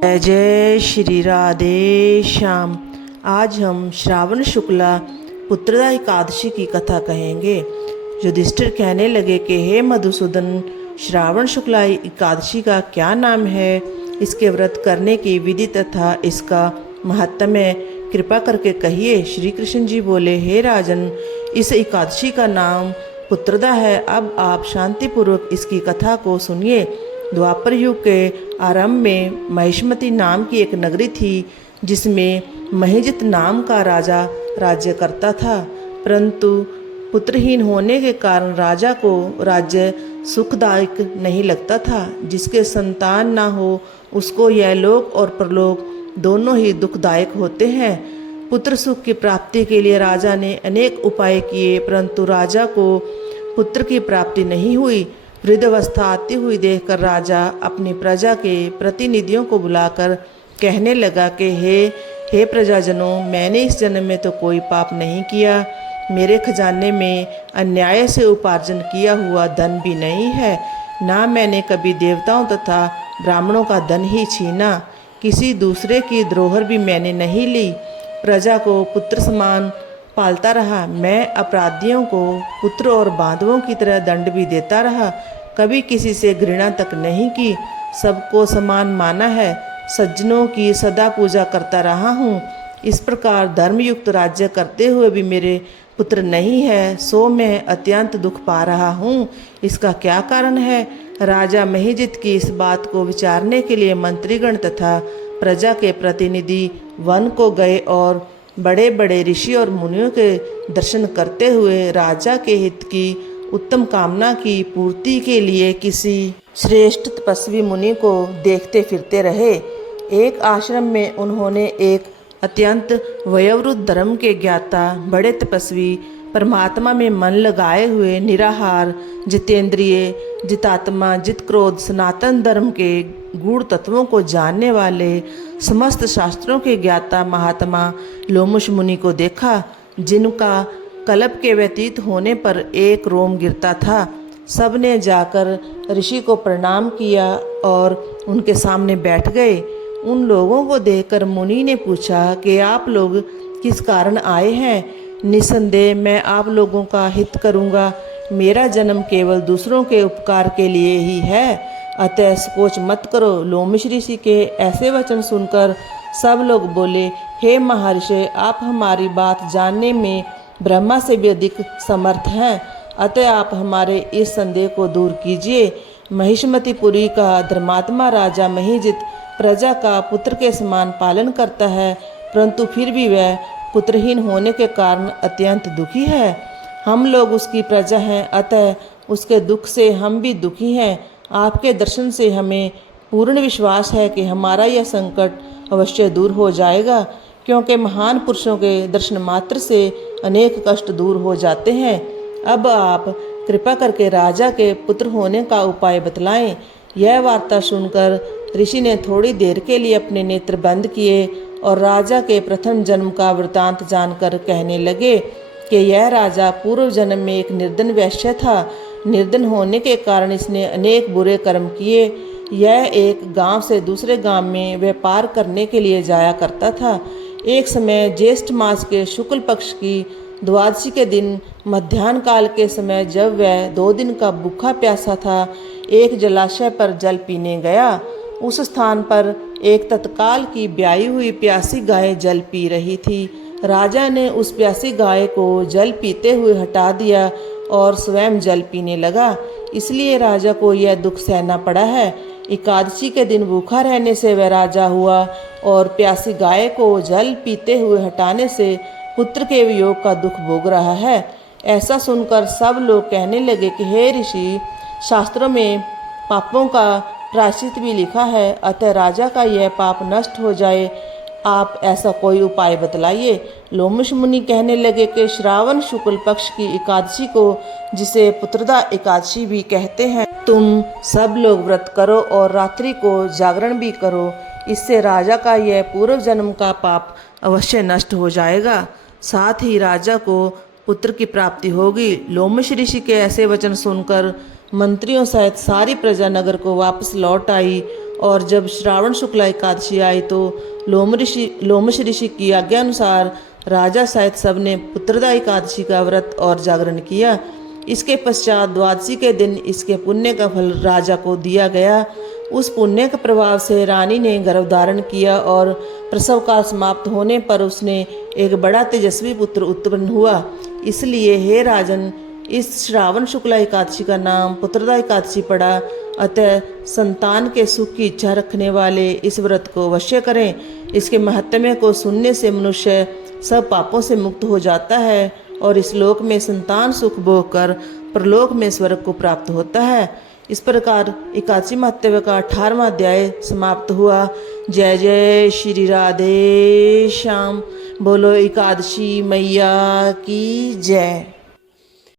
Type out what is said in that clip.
जय जय श्री राधे श्याम। आज हम श्रावण शुक्ला पुत्रदा एकादशी की कथा कहेंगे। युधिष्ठिर कहने लगे कि हे मधुसूदन, श्रावण शुक्ला एकादशी का क्या नाम है, इसके व्रत करने की विधि तथा इसका महात्म्य कृपा करके कहिए। श्री कृष्ण जी बोले, हे राजन, इस एकादशी का नाम पुत्रदा है। अब आप शांतिपूर्वक इसकी कथा को सुनिए। द्वापर युग के आरंभ में महिष्मती नाम की एक नगरी थी, जिसमें महिजित नाम का राजा राज्य करता था। परंतु पुत्रहीन होने के कारण राजा को राज्य सुखदायक नहीं लगता था। जिसके संतान ना हो उसको यह लोक और परलोक दोनों ही दुखदायक होते हैं। पुत्र सुख की प्राप्ति के लिए राजा ने अनेक उपाय किए, परंतु राजा को पुत्र की प्राप्ति नहीं हुई। वृद्धावस्था आती हुई देखकर राजा अपनी प्रजा के प्रतिनिधियों को बुलाकर कहने लगा कि हे प्रजाजनों, मैंने इस जन्म में तो कोई पाप नहीं किया। मेरे खजाने में अन्याय से उपार्जन किया हुआ धन भी नहीं है। ना मैंने कभी देवताओं तथा ब्राह्मणों का धन ही छीना। किसी दूसरे की धरोहर भी मैंने नहीं ली। प्रजा को पुत्र समान पालता रहा। मैं अपराधियों को पुत्र और बांधवों की तरह दंड भी देता रहा। कभी किसी से घृणा तक नहीं की। सबको समान माना है। सज्जनों की सदा पूजा करता रहा हूँ। इस प्रकार धर्मयुक्त राज्य करते हुए भी मेरे पुत्र नहीं है, सो मैं अत्यंत दुख पा रहा हूँ। इसका क्या कारण है? राजा महिजित की इस बात को विचारने के लिए मंत्रीगण तथा प्रजा के प्रतिनिधि वन को गए और बड़े बड़े ऋषि और मुनियों के दर्शन करते हुए राजा के हित की उत्तम कामना की पूर्ति के लिए किसी श्रेष्ठ तपस्वी मुनि को देखते फिरते रहे। एक आश्रम में उन्होंने एक अत्यंत वयोवृद्ध धर्म के ज्ञाता, बड़े तपस्वी, परमात्मा में मन लगाए हुए, निराहार, जितेंद्रिय, जितात्मा, जित क्रोध, सनातन धर्म के गूढ़ तत्वों को जानने वाले, समस्त शास्त्रों के ज्ञाता महात्मा लोमुष मुनि को देखा, जिनका कल्प के व्यतीत होने पर एक रोम गिरता था। सब ने जाकर ऋषि को प्रणाम किया और उनके सामने बैठ गए। उन लोगों को देखकर मुनि ने पूछा कि आप लोग किस कारण आए हैं? निसंदेह मैं आप लोगों का हित करूंगा। मेरा जन्म केवल दूसरों के उपकार के लिए ही है, अतः संकोच मत करो। लोमश ऋषि के ऐसे वचन सुनकर सब लोग बोले, हे महर्षि, आप हमारी बात जानने में ब्रह्मा से भी अधिक समर्थ हैं, अतः आप हमारे इस संदेह को दूर कीजिए। महिष्मतीपुरी का धर्मात्मा राजा महिजित प्रजा का पुत्र के समान पालन करता है, परंतु फिर भी वह पुत्रहीन होने के कारण अत्यंत दुखी है। हम लोग उसकी प्रजा हैं, अतः उसके दुख से हम भी दुखी हैं। आपके दर्शन से हमें पूर्ण विश्वास है कि हमारा यह संकट अवश्य दूर हो जाएगा, क्योंकि महान पुरुषों के दर्शन मात्र से अनेक कष्ट दूर हो जाते हैं। अब आप कृपा करके राजा के पुत्र होने का उपाय बतलाएं। यह वार्ता सुनकर ऋषि ने थोड़ी देर के लिए अपने नेत्र बंद किए और राजा के प्रथम जन्म का वृतांत जानकर कहने लगे कि यह राजा पूर्व जन्म में एक निर्धन वैश्य था। निर्धन होने के कारण इसने अनेक बुरे कर्म किए। यह एक गांव से दूसरे गांव में व्यापार करने के लिए जाया करता था। एक समय ज्येष्ठ मास के शुक्ल पक्ष की द्वादशी के दिन मध्याह्न काल के समय, जब वह 2 दिन का भूखा प्यासा था, एक जलाशय पर जल पीने गया। उस स्थान पर एक तत्काल की ब्याई हुई प्यासी गाय जल पी रही थी। राजा ने उस प्यासी गाय को जल पीते हुए हटा दिया और स्वयं जल पीने लगा। इसलिए राजा को यह दुख सहना पड़ा है। एकादशी के दिन भूखा रहने से वह राजा हुआ और प्यासी गाय को जल पीते हुए हटाने से पुत्र के वियोग का दुख भोग रहा है। ऐसा सुनकर सब लोग कहने लगे कि हे ऋषि, शास्त्रों में पापों का प्रायश्चित भी लिखा है, अतः राजा का यह पाप नष्ट हो जाए, आप ऐसा कोई उपाय बतलाइए। लोमुष मुनि कहने लगे कि श्रावण शुक्ल पक्ष की एकादशी को, जिसे पुत्रदा एकादशी भी कहते हैं, तुम सब लोग व्रत करो और रात्रि को जागरण भी करो। इससे राजा का यह पूर्व जन्म का पाप अवश्य नष्ट हो जाएगा, साथ ही राजा को पुत्र की प्राप्ति होगी। लोमश ऋषि के ऐसे वचन सुनकर मंत्रियों सहित सारी प्रजा नगर को वापस लौट आई और जब श्रावण शुक्ला एकादशी आई तो लोमश ऋषि की आज्ञा अनुसार राजा सहित सबने पुत्रदा एकादशी का व्रत और जागरण किया। इसके पश्चात द्वादशी के दिन इसके पुण्य का फल राजा को दिया गया। उस पुण्य के प्रभाव से रानी ने गर्भ धारण किया और प्रसव काल समाप्त होने पर उसने एक बड़ा तेजस्वी पुत्र उत्पन्न हुआ। इसलिए हे राजन, इस श्रावण शुक्ला एकादशी का नाम पुत्रदा एकादशी पड़ा। अतः संतान के सुख की इच्छा रखने वाले इस व्रत को अवश्य करें। इसके महत्म्य को सुनने से मनुष्य सब पापों से मुक्त हो जाता है और इस लोक में संतान सुख भोग कर परलोक में स्वर्ग को प्राप्त होता है। इस प्रकार एकादशी महत्व का 18वां अध्याय समाप्त हुआ। जय जय श्री राधे श्याम। बोलो एकादशी मैया की जय।